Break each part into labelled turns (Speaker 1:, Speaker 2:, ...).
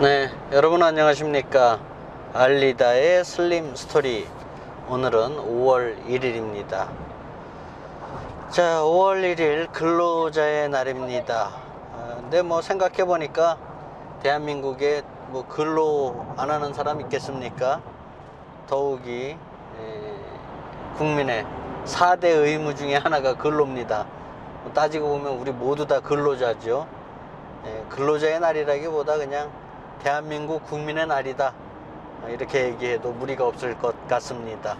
Speaker 1: 네, 여러분 안녕하십니까? 알리다의 슬림 스토리. 오늘은 5월 1일입니다. 자, 5월 1일 근로자의 날입니다. 아, 근데 뭐 생각해 보니까 대한민국에 뭐 근로 안 하는 사람 있겠습니까? 더욱이 에, 국민의 4대 의무 중에 하나가 근로입니다. 뭐 따지고 보면 우리 모두 다 근로자죠. 예, 근로자의 날이라기보다 그냥 대한민국 국민의 날이다. 어, 이렇게 얘기해도 무리가 없을 것 같습니다.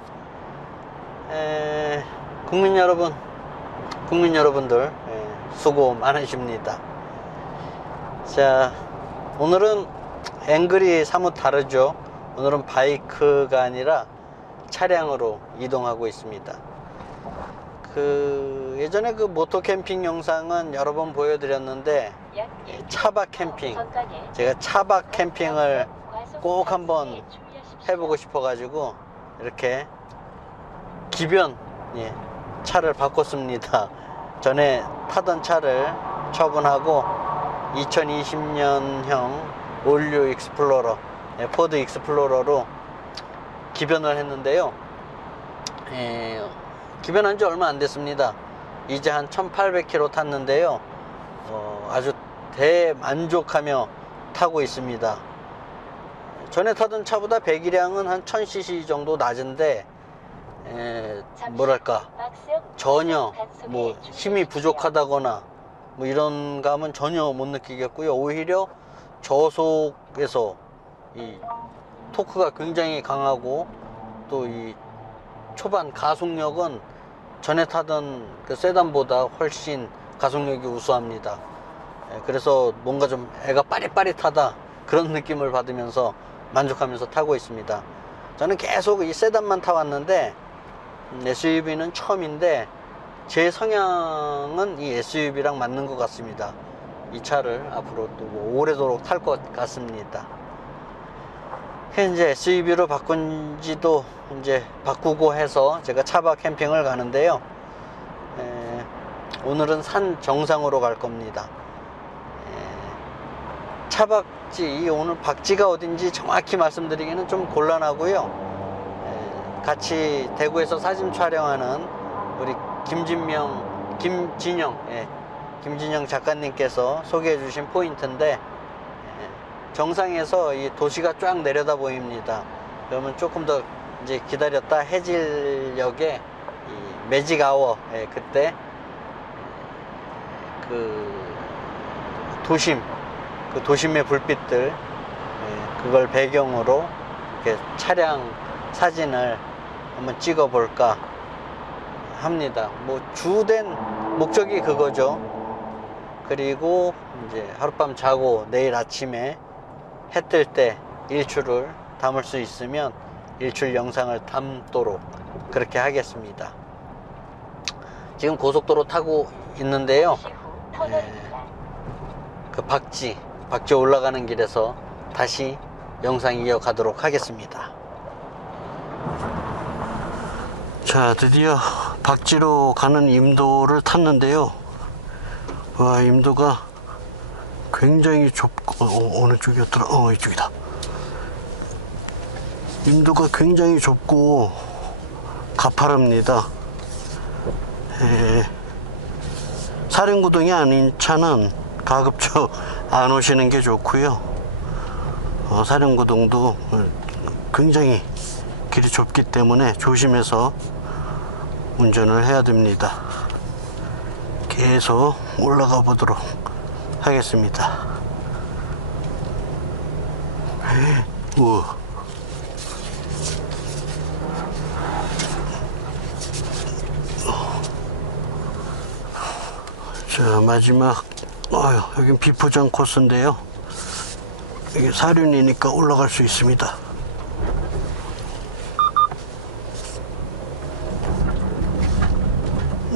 Speaker 1: 에, 국민 여러분, 국민 여러분들, 예, 수고 많으십니다. 자, 오늘은 앵글이 사뭇 다르죠. 오늘은 바이크가 아니라 차량으로 이동하고 있습니다. 그 예전에 그 모토 캠핑 영상은 여러 번 보여드렸는데 예, 차박 캠핑 제가 차박 캠핑을 꼭 한번 해보고 싶어 가지고 이렇게 기변 예, 차를 바꿨습니다. 전에 타던 차를 처분하고 2020년형 올류 익스플로러 예, 포드 익스플로러로 기변을 했는데요. 예, 기변한 지 얼마 안 됐습니다. 이제 한 1800km 탔는데요. 어, 아주 대만족하며 타고 있습니다. 전에 타던 차보다 배기량은 한 1000cc 정도 낮은데 에, 뭐랄까 전혀 뭐 힘이 부족하다거나 뭐 이런 감은 전혀 못 느끼겠고요. 오히려 저속에서 이 토크가 굉장히 강하고 또 이 초반 가속력은 전에 타던 그 세단보다 훨씬 가속력이 우수합니다. 예, 그래서 뭔가 좀 애가 빠릿빠릿하다 그런 느낌을 받으면서 만족하면서 타고 있습니다. 저는 계속 이 세단만 타왔는데 SUV는 처음인데 제 성향은 이 SUV랑 맞는 것 같습니다. 이 차를 앞으로 또 뭐 오래도록 탈 것 같습니다. 현재 SUV로 바꾼 지도 이제 바꾸고 해서 제가 차박 캠핑을 가는데요. 에, 오늘은 산 정상으로 갈 겁니다. 에, 차박지, 이 오늘 박지가 어딘지 정확히 말씀드리기는 좀 곤란하고요. 에, 같이 대구에서 사진 촬영하는 우리 김진명, 김진영, 예, 김진영 작가님께서 소개해 주신 포인트인데 예, 정상에서 이 도시가 쫙 내려다 보입니다. 그러면 조금 더 이제 기다렸다 해질녘에 이 매직 아워 예, 그때 그 도심 그 도심의 불빛들 예, 그걸 배경으로 이렇게 차량 사진을 한번 찍어 볼까 합니다. 뭐 주된 목적이 그거죠. 그리고 이제 하룻밤 자고 내일 아침에 해 뜰 때 일출을 담을 수 있으면 일출 영상을 담도록 그렇게 하겠습니다. 지금 고속도로 타고 있는데요. 그 박지, 박지 올라가는 길에서 다시 영상 이어가도록 하겠습니다. 자, 드디어 박지로 가는 임도를 탔는데요. 와, 임도가 굉장히 좁고, 어, 어느 쪽이었더라? 어, 이쪽이다. 임도가 굉장히 좁고 가파릅니다. 에, 사륜구동이 아닌 차는 가급적 안 오시는 게 좋고요. 어, 사륜구동도 굉장히 길이 좁기 때문에 조심해서 운전을 해야 됩니다. 계속 올라가 보도록 하겠습니다. 우와. 자 마지막 아유 여긴 비포장 코스인데요 이게 사륜이니까 올라갈 수 있습니다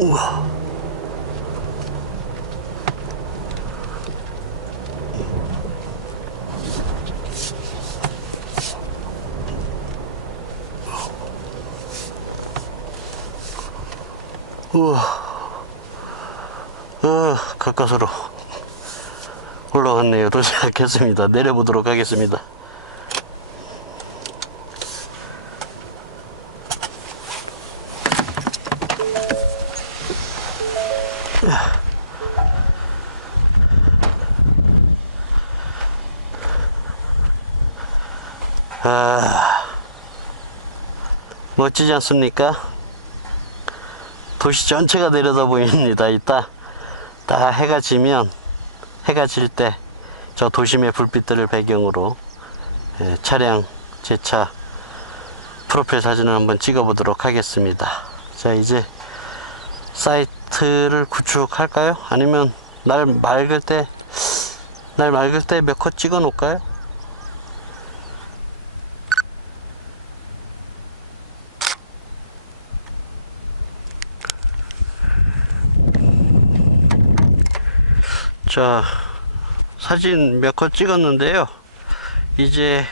Speaker 1: 우와.
Speaker 2: 우와. 아, 가까스로 올라왔네요. 도착했습니다. 내려보도록 하겠습니다. 멋지지 않습니까? 도시 전체가 내려다 보입니다. 이따 다 해가 지면 해가 질 때 저 도심의 불빛들을 배경으로 예, 차량 제 차 프로필 사진을 한번 찍어 보도록 하겠습니다. 자 이제 사이트를 구축할까요? 아니면 날 맑을 때 날 맑을 때 몇 컷 찍어 놓을까요? 자, 사진 몇 컷 찍었는데요. 이제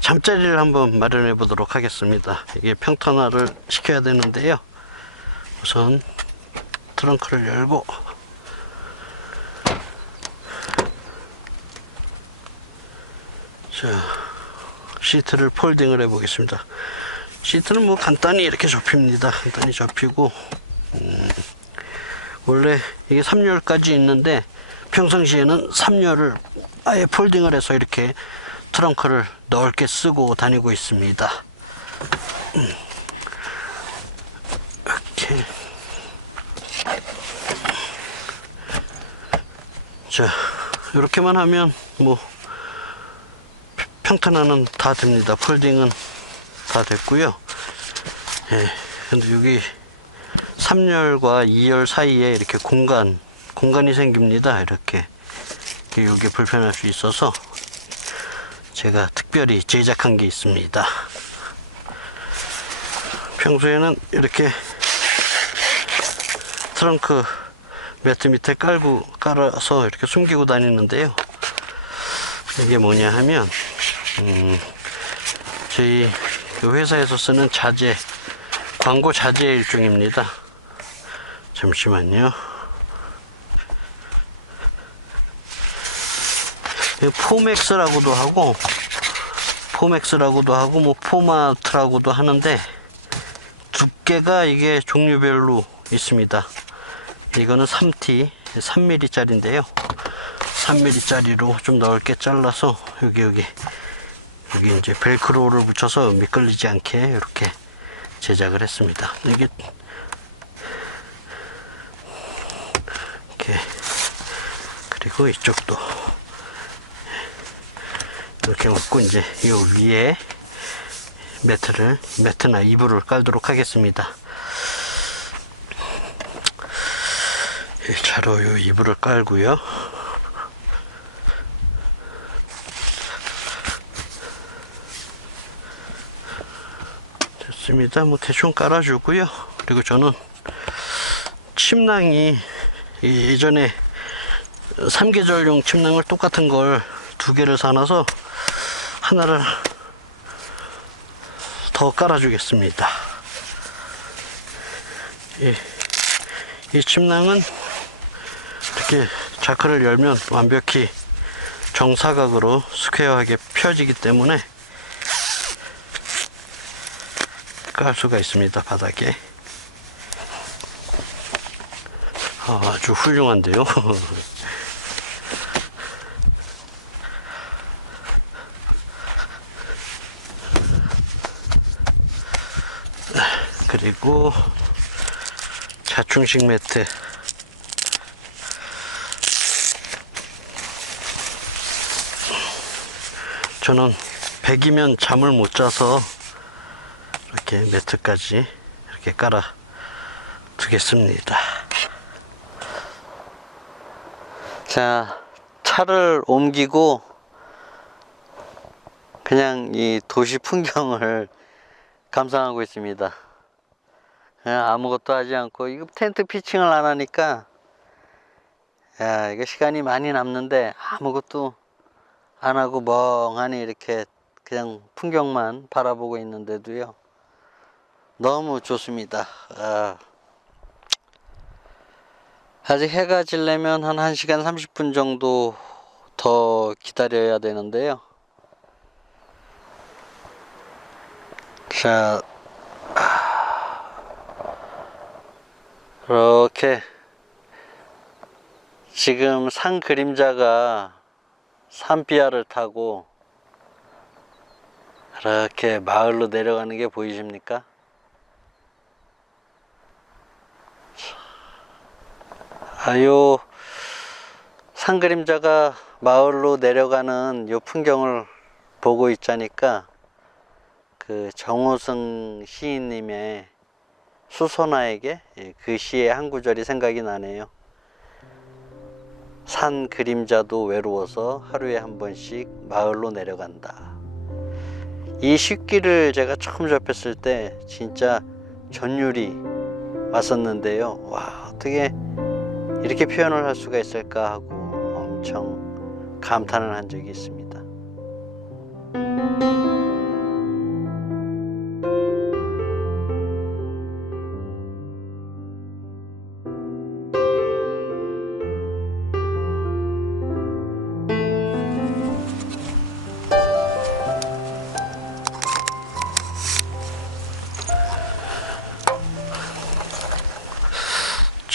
Speaker 2: 잠자리를 한번 마련해 보도록 하겠습니다. 이게 평탄화를 시켜야 되는데요. 우선 트렁크를 열고 자, 시트를 폴딩을 해 보겠습니다. 시트는 뭐 간단히 이렇게 접힙니다. 간단히 접히고 원래 이게 3열까지 있는데 평상시에는 3열을 아예 폴딩을 해서 이렇게 트렁크를 넓게 쓰고 다니고 있습니다. 음. 이렇게 자 이렇게만 하면 뭐 평탄화는 다 됩니다. 폴딩은 다 됐고요. 예, 근데 여기 3열과 2열 사이에 이렇게 공간, 공간이 생깁니다. 이렇게. 이게 불편할 수 있어서 제가 특별히 제작한 게 있습니다. 평소에는 이렇게 트렁크 매트 밑에 깔고, 깔아서 이렇게 숨기고 다니는데요. 이게 뭐냐 하면, 음, 저희 그 회사에서 쓰는 자재, 광고 자재 일종입니다. 잠시만요. 포맥스라고도 하고 포맥스라고도 하고 뭐 포마트라고도 하는데 두께가 이게 종류별로 있습니다. 이거는 3T 3mm 짜리인데요. 3mm 짜리로 좀 넓게 잘라서 여기 여기 여기 이제 벨크로를 붙여서 미끌리지 않게 이렇게 제작을 했습니다. 이게 이렇게 그리고 이쪽도 이렇게 놓고 이제 이 위에 매트를 매트나 이불을 깔도록 하겠습니다. 이 차로 이 이불을 깔고요. 됐습니다. 뭐 대충 깔아주고요. 그리고 저는 침낭이 이 예전에 삼계절용 침낭을 똑같은 걸 두 개를 사놔서 하나를 더 깔아주겠습니다. 이, 이 침낭은 이렇게 자크를 열면 완벽히 정사각으로 스퀘어하게 펴지기 때문에 깔 수가 있습니다 바닥에 아, 아주 훌륭한데요 그리고 자충식 매트 저는 100이면 잠을 못 자서 이렇게 매트까지 이렇게 깔아 두겠습니다. 자, 차를 옮기고 그냥 이 도시 풍경을 감상하고 있습니다. 그냥 아무것도 하지 않고 이거 텐트 피칭을 안 하니까 야, 이거 시간이 많이 남는데 아무것도 안 하고 멍하니 이렇게 그냥 풍경만 바라보고 있는데도요. 너무 좋습니다. 아, 아직 해가 지려면 한 1시간 30분 정도 더 기다려야 되는데요. 자, 이렇게 지금 산 그림자가 산비아를 타고 이렇게 마을로 내려가는 게 보이십니까? 아요 산 그림자가 마을로 내려가는 요 풍경을 보고 있자니까 그 정호승 시인님의 수소나에게 예, 그 시의 한 구절이 생각이 나네요. 산 그림자도 외로워서 하루에 한 번씩 마을로 내려간다. 이 식기를 제가 처음 접했을 때 진짜 전율이 왔었는데요. 와, 어떻게 이렇게 표현을 할 수가 있을까 하고 엄청 감탄을 한 적이 있습니다.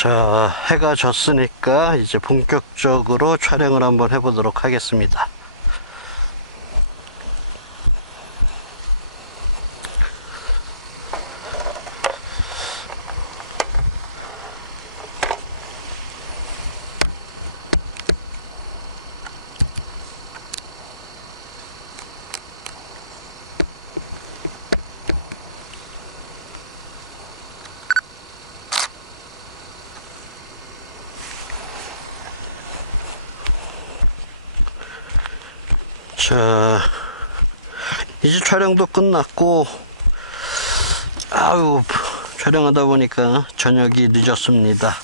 Speaker 2: 자, 해가 졌으니까 이제 본격적으로 촬영을 한번 해보도록 하겠습니다. 자, 이제 촬영도 끝났고, 아유, 촬영하다 보니까 저녁이 늦었습니다.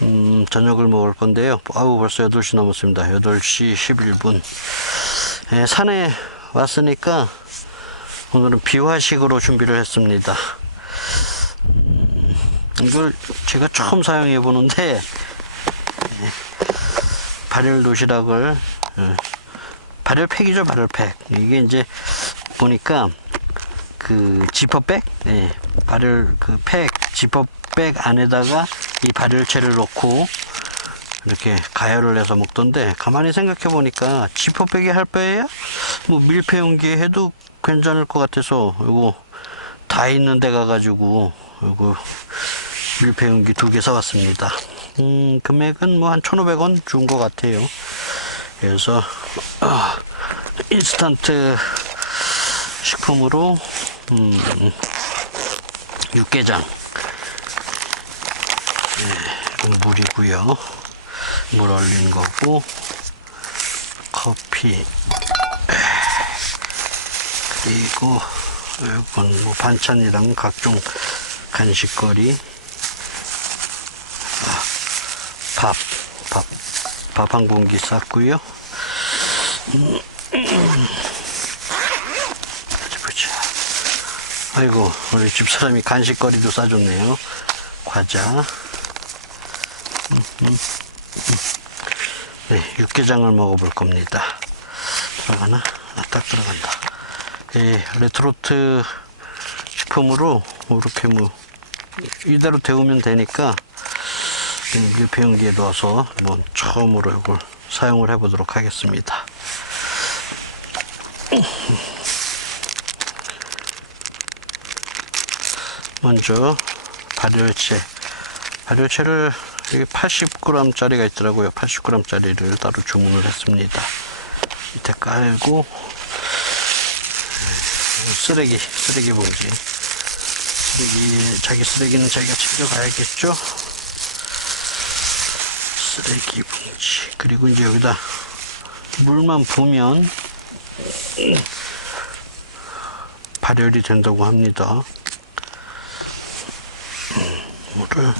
Speaker 2: 음, 저녁을 먹을 건데요. 아우, 벌써 8시 넘었습니다. 8시 11분. 예, 산에 왔으니까 오늘은 비화식으로 준비를 했습니다. 음, 이걸 제가 처음 사용해 보는데, 예, 발열 도시락을 예, 발열팩이죠? 발열팩 이게 이제 보니까 그 지퍼백? 네, 발열 그 팩 지퍼백 안에다가 이 발열체를 넣고 이렇게 가열을 해서 먹던데 가만히 생각해 보니까 지퍼백이 할 바에야 뭐 밀폐 용기에 해도 괜찮을 것 같아서 요거 다 있는 데 가가지고 요거 밀폐 용기 두 개 사왔습니다. 음 금액은 뭐 한 1500원 준 것 같아요. 그래서 아, 인스턴트 식품으로 음, 육개장. 네, 물이고요. 물 얼린 거고 커피. 그리고 이건 뭐 반찬이랑 각종 간식거리. 아, 밥, 밥, 밥 한 공기 쌌고요. 어디 보자. 아이고, 우리 집사람이 간식거리도 싸줬네요. 과자. 네, 육개장을 먹어볼 겁니다. 들어가나? 아, 딱 들어간다. 예, 레트로트 식품으로 이렇게 뭐 이대로 데우면 되니까 밀폐용기에 넣어서 한번 처음으로 이걸 사용을 해 보도록 하겠습니다. 먼저 발열체. 발열체를 여기 80g 짜리가 있더라고요. 80g 짜리를 따로 주문을 했습니다. 밑에 깔고 쓰레기 쓰레기 봉지. 여기 자기 쓰레기는 자기가 챙겨가야겠죠? 쓰레기 봉지. 그리고 이제 여기다 물만 부으면 발열이 된다고 합니다. 물을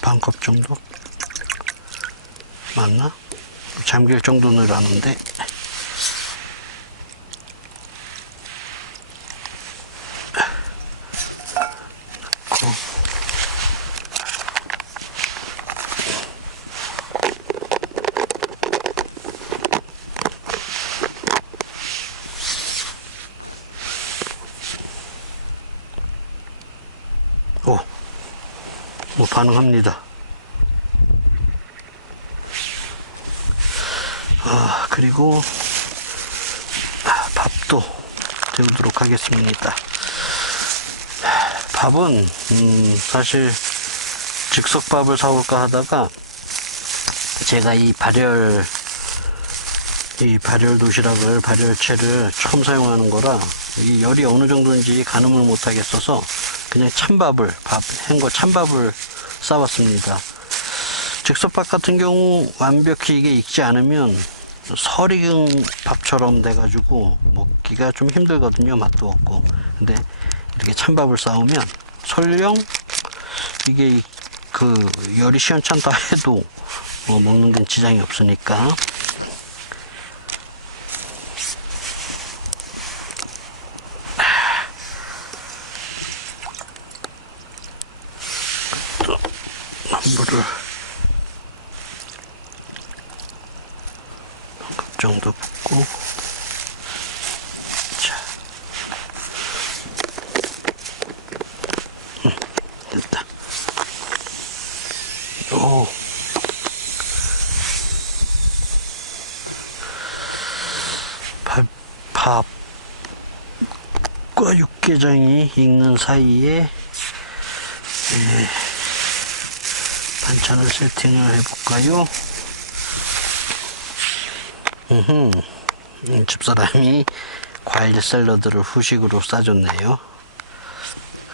Speaker 2: 반컵 정도? 맞나? 잠길 정도 넣으라는데 넣고
Speaker 1: 오, 뭐 반응합니다. 아, 그리고 아, 밥도 데우도록 하겠습니다. 밥은 음, 사실 즉석밥을 사올까 하다가 제가 이 발열 이 발열 도시락을 발열체를 처음 사용하는 거라 이 열이 어느 정도인지 가늠을 못 하겠어서 그냥 찬밥을 밥 헹궈 찬밥을 싸왔습니다. 즉석밥 같은 경우 완벽히 이게 익지 않으면 설익은 밥처럼 돼가지고 먹기가 좀 힘들거든요. 맛도 없고. 근데 이렇게 찬밥을 싸우면 설령 이게 이- 그 열이 시원찮다 해도 뭐 먹는 데는 지장이 없으니까 또 물을 한 컵 정도 붓고 자 음, 됐다 오 밥, 밥과 육개장이 익는 사이에 예, 반찬을 세팅을 해볼까요? 음, 집사람이 과일 샐러드를 후식으로 싸줬네요.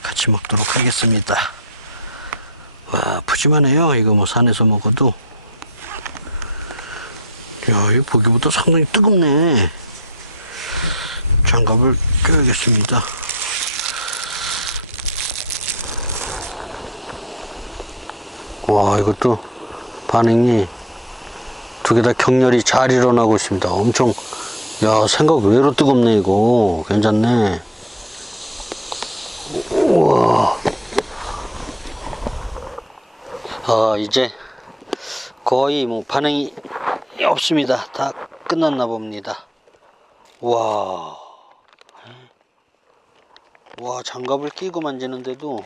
Speaker 1: 같이 먹도록 하겠습니다. 와, 푸짐하네요. 이거 뭐 산에서 먹어도. 야, 이 보기부터 상당히 뜨겁네. 장갑을 껴야겠습니다. 와, 이것도 반응이 두 개 다 격렬히 잘 일어나고 있습니다. 엄청, 야, 생각 외로 뜨겁네, 이거. 괜찮네. 우와. 아, 이제 거의 뭐 반응이 없습니다. 다 끝났나 봅니다. 와. 와, 장갑을 끼고 만지는데도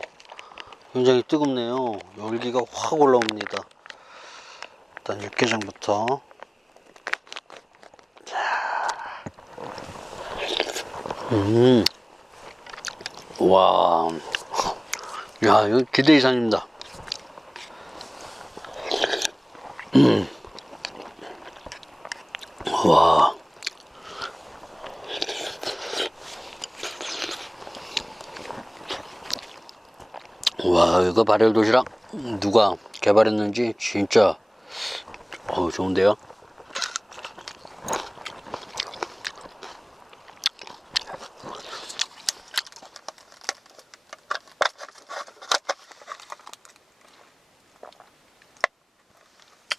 Speaker 1: 굉장히 뜨겁네요. 열기가 확 올라옵니다. 일단 육개장부터. 자. 음. 와. 야, 이거 기대 이상입니다. 음. 와. 와, 이거 발열 도시락 누가 개발했는지 진짜 어 좋은데요?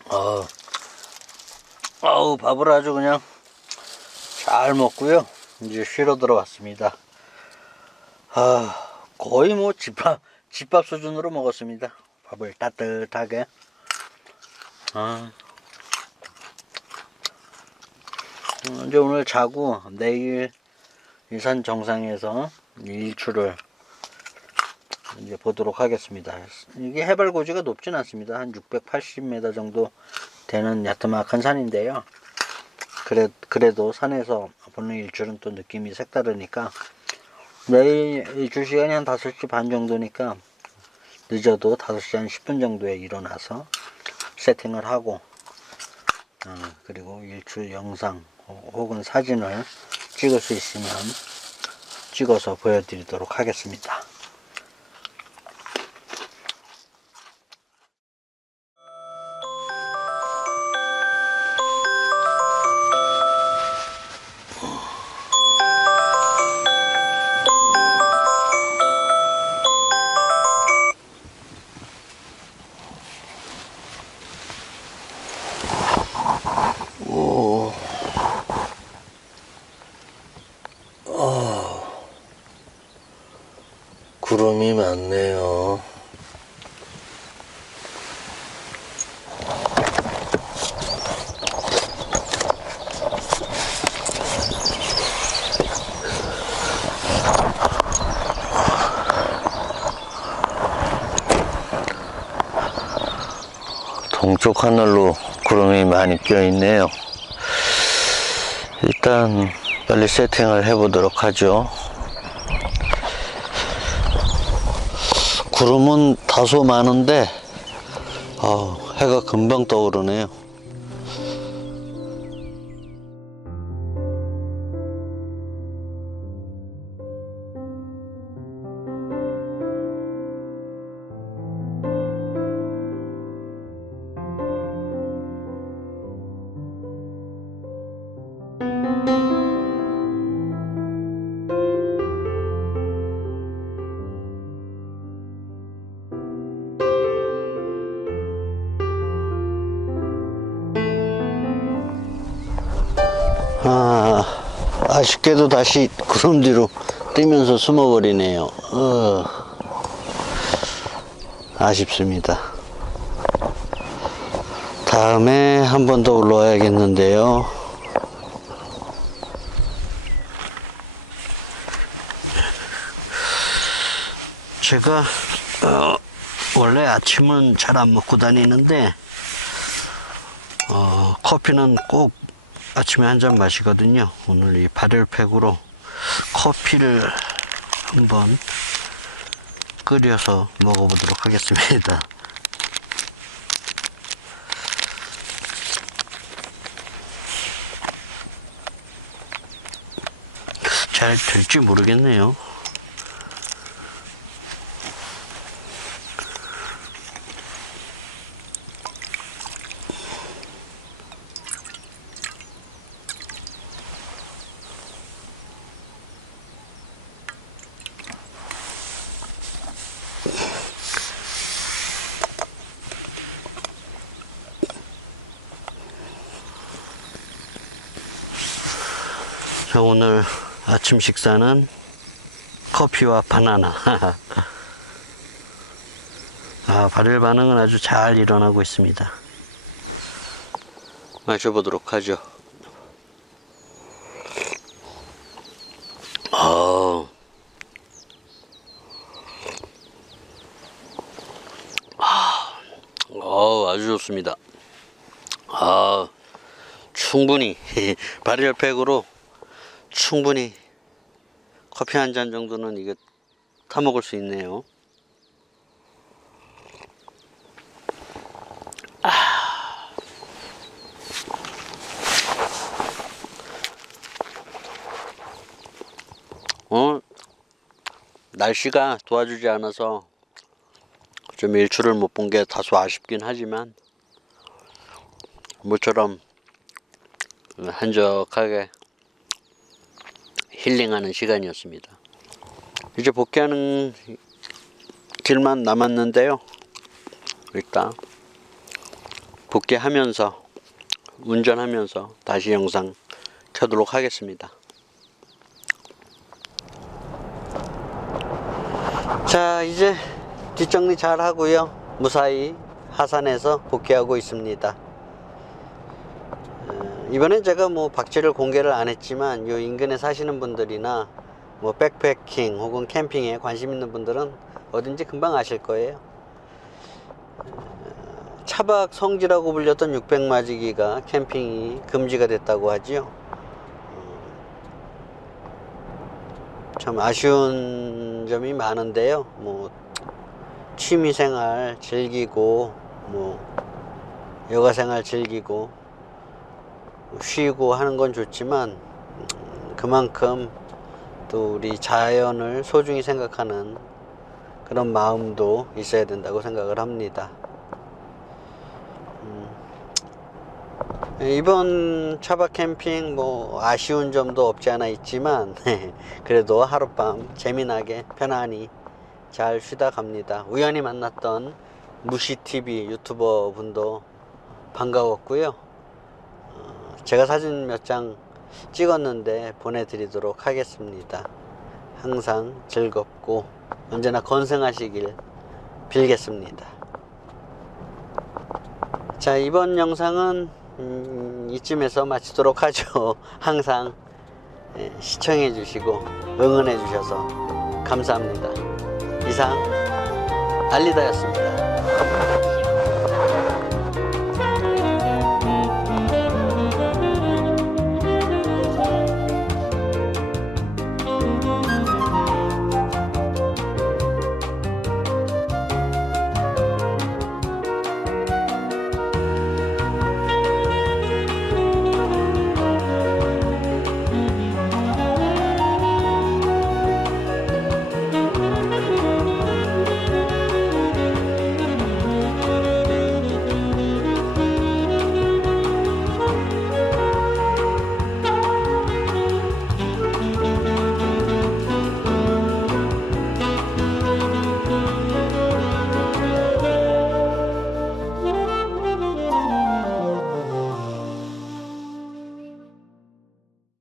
Speaker 1: 아, 아우 밥을 아주 그냥 잘 먹고요. 이제 쉬러 들어왔습니다. 아, 거의 뭐 집밥 집밥 수준으로 먹었습니다. 밥을 따뜻하게. 아. 어, 이제 오늘 자고 내일 일산 정상에서 일출을 이제 보도록 하겠습니다. 이게 해발 고지가 높진 않습니다. 한 680m 정도 되는 야트막한 산인데요. 그래, 그래도 산에서 보는 일출은 또 느낌이 색다르니까 내일 일출 시간이 한 5시 반 정도니까 늦어도 5시 한 10분 정도에 일어나서 세팅을 하고 어, 그리고 일출 영상 호- 혹은 사진을 찍을 수 있으면 찍어서 보여드리도록 하겠습니다. 그러네요. 동쪽 하늘로 구름이 많이 껴 있네요. 일단 빨리 세팅을 해보도록 하죠. 구름은 다소 많은데 어, 해가 금방 떠오르네요. 아쉽게도 다시 구름 뒤로 뛰면서 숨어버리네요. 어, 아쉽습니다. 다음에 한 번 더 올라와야겠는데요. 제가 어, 원래 아침은 잘 안 먹고 다니는데 어, 커피는 꼭 아침에 한 잔 마시거든요. 오늘 이 발열팩으로 커피를 한번 끓여서 먹어보도록 하겠습니다. 잘 될지 모르겠네요. 자, 오늘 아침 식사는 커피와 바나나. 아, 발열 반응은 아주 잘 일어나고 있습니다. 마셔보도록 하죠. 어, 어, 아주 좋습니다. 아, 충분히 발열팩으로 충분히 커피 한 잔 정도는 이게 타 먹을 수 있네요. 아. 어, 날씨가 도와주지 않아서 좀 일출을 못 본 게 다소 아쉽긴 하지만 모처럼 한적하게 힐링하는 시간이었습니다. 이제 복귀하는 길만 남았는데요. 일단 복귀하면서 운전하면서 다시 영상 켜도록 하겠습니다. 자, 이제 뒷정리 잘 하고요. 무사히 하산해서 복귀하고 있습니다. 어, 이번엔 제가 뭐 박지를 공개를 안 했지만 요 인근에 사시는 분들이나 뭐 백패킹 혹은 캠핑에 관심 있는 분들은 어딘지 금방 아실 거예요. 어, 차박 성지라고 불렸던 600마지기가 캠핑이 금지가 됐다고 하지요. 어, 참 아쉬운 점이 많은데요. 뭐 취미 생활 즐기고 뭐 여가 생활 즐기고 쉬고 하는 건 좋지만 음, 그만큼 또 우리 자연을 소중히 생각하는 그런 마음도 있어야 된다고 생각을 합니다. 음, 이번 차박 캠핑 뭐 아쉬운 점도 없지 않아 있지만 그래도 하룻밤 재미나게 편안히 잘 쉬다 갑니다. 우연히 만났던 무시TV 유튜버 분도 반가웠고요. 어, 제가 사진 몇 장 찍었는데 보내드리도록 하겠습니다. 항상 즐겁고 언제나 건승하시길 빌겠습니다. 자, 이번 영상은 음, 이쯤에서 마치도록 하죠. 항상 예, 시청해 주시고 응원해 주셔서 감사합니다. 이상 알리다였습니다.